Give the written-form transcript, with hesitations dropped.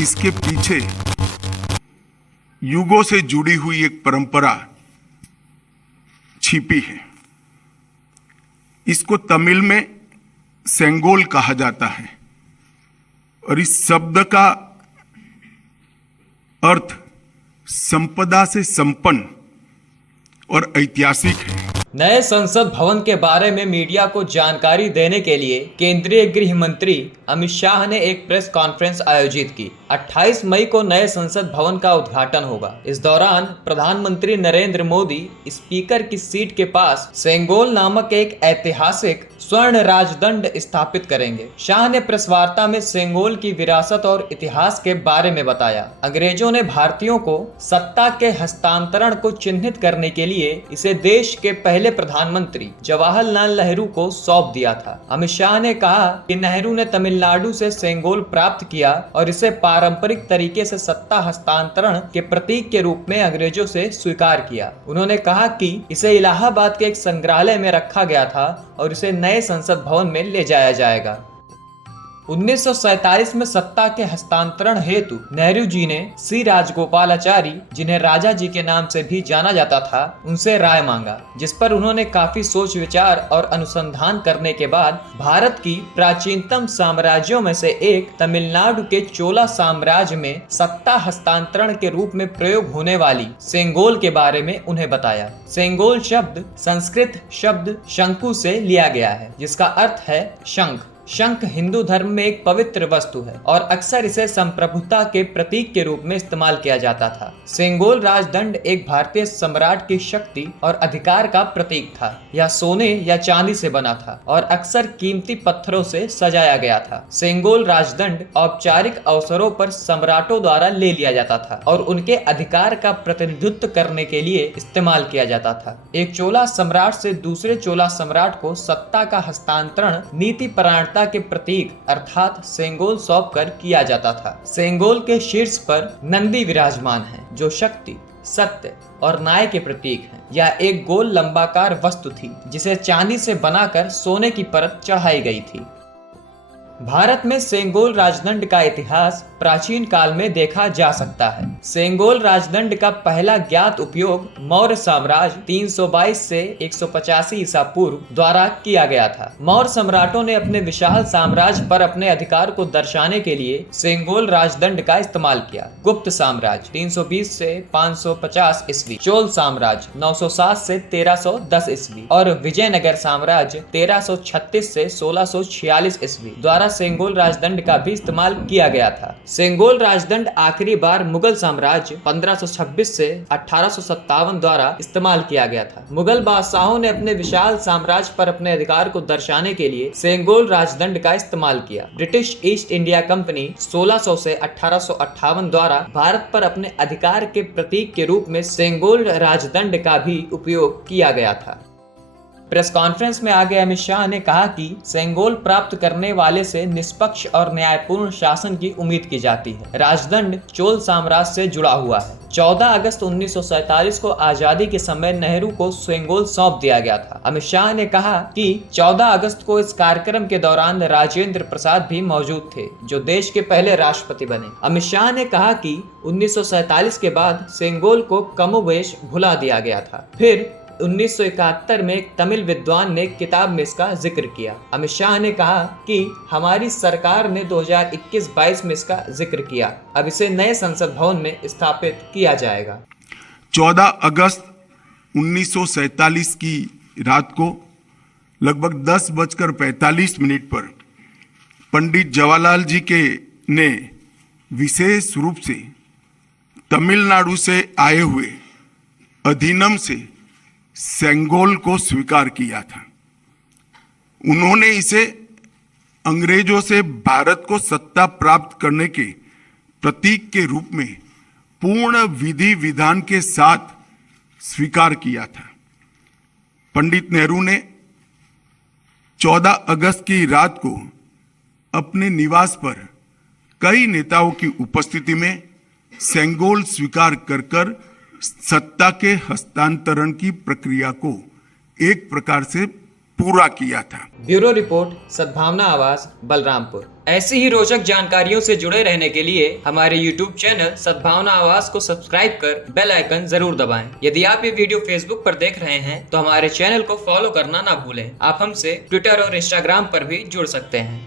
इसके पीछे युगों से जुड़ी हुई एक परंपरा छिपी है। इसको तमिल में सेंगोल कहा जाता है और इस शब्द का अर्थ संपदा से संपन्न और ऐतिहासिक है। नए संसद भवन के बारे में मीडिया को जानकारी देने के लिए केंद्रीय गृह मंत्री अमित शाह ने एक प्रेस कॉन्फ्रेंस आयोजित की। 28 मई को नए संसद भवन का उद्घाटन होगा। इस दौरान प्रधानमंत्री नरेंद्र मोदी स्पीकर की सीट के पास सेंगोल नामक एक ऐतिहासिक स्वर्ण राजदंड स्थापित करेंगे। शाह ने प्रेस वार्ता में सेंगोल की विरासत और इतिहास के बारे में बताया। अंग्रेजों ने भारतीयों को सत्ता के हस्तांतरण को चिन्हित करने के लिए इसे देश के पहले प्रधानमंत्री जवाहरलाल नेहरू को सौंप दिया था। अमित शाह ने कहा कि नेहरू ने तमिलनाडु से सेंगोल प्राप्त किया और इसे पारंपरिक तरीके से सत्ता हस्तांतरण के प्रतीक के रूप में अंग्रेजों से स्वीकार किया। उन्होंने कहा कि इसे इलाहाबाद के एक संग्रहालय में रखा गया था और इसे नए संसद भवन में ले जाया जाएगा। 1947 में सत्ता के हस्तांतरण हेतु नेहरू जी ने श्री राजगोपालाचारी, जिन्हें राजा जी के नाम से भी जाना जाता था, उनसे राय मांगा, जिस पर उन्होंने काफी सोच विचार और अनुसंधान करने के बाद भारत की प्राचीनतम साम्राज्यों में से एक तमिलनाडु के चोला साम्राज्य में सत्ता हस्तांतरण के रूप में प्रयोग होने वाली सेंगोल के बारे में उन्हें बताया। सेंगोल शब्द संस्कृत शब्द शंकु से लिया गया है, जिसका अर्थ है शंख। शंख हिंदू धर्म में एक पवित्र वस्तु है और अक्सर इसे संप्रभुता के प्रतीक के रूप में इस्तेमाल किया जाता था। सेंगोल राजदंड एक भारतीय सम्राट की शक्ति और अधिकार का प्रतीक था। यह सोने या चांदी से बना था और अक्सर कीमती पत्थरों से सजाया गया था। सेंगोल राजदंड औपचारिक अवसरों पर सम्राटों द्वारा ले लिया जाता था और उनके अधिकार का प्रतिनिधित्व करने के लिए इस्तेमाल किया जाता था। एक चोला सम्राट से दूसरे चोला सम्राट को सत्ता का हस्तांतरण नीति परायणता के प्रतीक अर्थात सेंगोल सौंप कर किया जाता था। सेंगोल के शीर्ष पर नंदी विराजमान है, जो शक्ति, सत्य और न्याय के प्रतीक हैं। यह एक गोल लंबाकार वस्तु थी जिसे चांदी से बनाकर सोने की परत चढ़ाई गई थी। भारत में सेंगोल राजदंड का इतिहास प्राचीन काल में देखा जा सकता है। सेंगोल राजदंड का पहला ज्ञात उपयोग मौर्य साम्राज्य 322 से 185 ईसा पूर्व द्वारा किया गया था। मौर्य सम्राटों ने अपने विशाल साम्राज्य पर अपने अधिकार को दर्शाने के लिए सेंगोल राजदंड का इस्तेमाल किया। गुप्त साम्राज्य 320 से 550 ईस्वी, चोल साम्राज्य 907 से 1310 ईस्वी और विजयनगर साम्राज्य 1336 से 1646 ईस्वी द्वारा सेंगोल राजदंड का भी इस्तेमाल किया गया था। सेंगोल राजदंड आखिरी बार मुगल साम्राज्य 1526 से 1857 द्वारा इस्तेमाल किया गया था। मुगल बादशाहों ने अपने विशाल साम्राज्य पर अपने अधिकार को दर्शाने के लिए सेंगोल राजदंड का इस्तेमाल किया। ब्रिटिश ईस्ट इंडिया कंपनी 1600 से 1858 द्वारा भारत पर अपने अधिकार के प्रतीक के रूप में सेंगोल राजदंड का भी उपयोग किया गया था। प्रेस कॉन्फ्रेंस में आगे अमित शाह ने कहा कि सेंगोल प्राप्त करने वाले से निष्पक्ष और न्यायपूर्ण शासन की उम्मीद की जाती है। राजदंड चोल साम्राज्य से जुड़ा हुआ है। 14 अगस्त 1947 को आजादी के समय नेहरू को सेंगोल सौंप दिया गया था। अमित शाह ने कहा कि 14 अगस्त को इस कार्यक्रम के दौरान राजेंद्र प्रसाद भी मौजूद थे, जो देश के पहले राष्ट्रपति बने। अमित शाह ने कहा कि 1947 के बाद सेंगोल को कमोबेश भुला दिया गया था। फिर 1971 में एक तमिल विद्वान ने किताब में इसका जिक्र किया। अमित शाह ने कहा कि हमारी सरकार ने 2021-22 में इसका जिक्र किया। अब इसे नए संसद भवन में स्थापित किया जाएगा। 14 अगस्त 1947 की रात को लगभग 10:45 पर पंडित जवाहरलाल जी के ने विशेष रूप से तमिलनाडु से आए हुए अधिनम से सेंगोल को स्वीकार किया था। उन्होंने इसे अंग्रेजों से भारत को सत्ता प्राप्त करने के प्रतीक के रूप में पूर्ण विधि विधान के साथ स्वीकार किया था। पंडित नेहरू ने 14 अगस्त की रात को अपने निवास पर कई नेताओं की उपस्थिति में सेंगोल स्वीकार कर सत्ता के हस्तांतरण की प्रक्रिया को एक प्रकार से पूरा किया था। ब्यूरो रिपोर्ट, सद्भावना आवाज, बलरामपुर। ऐसी ही रोचक जानकारियों से जुड़े रहने के लिए हमारे YouTube चैनल सद्भावना आवाज को सब्सक्राइब कर बेल आइकन जरूर दबाएं। यदि आप ये वीडियो Facebook पर देख रहे हैं तो हमारे चैनल को फॉलो करना ना भूलें। आप हमसे ट्विटर और इंस्टाग्राम पर भी जुड़ सकते हैं।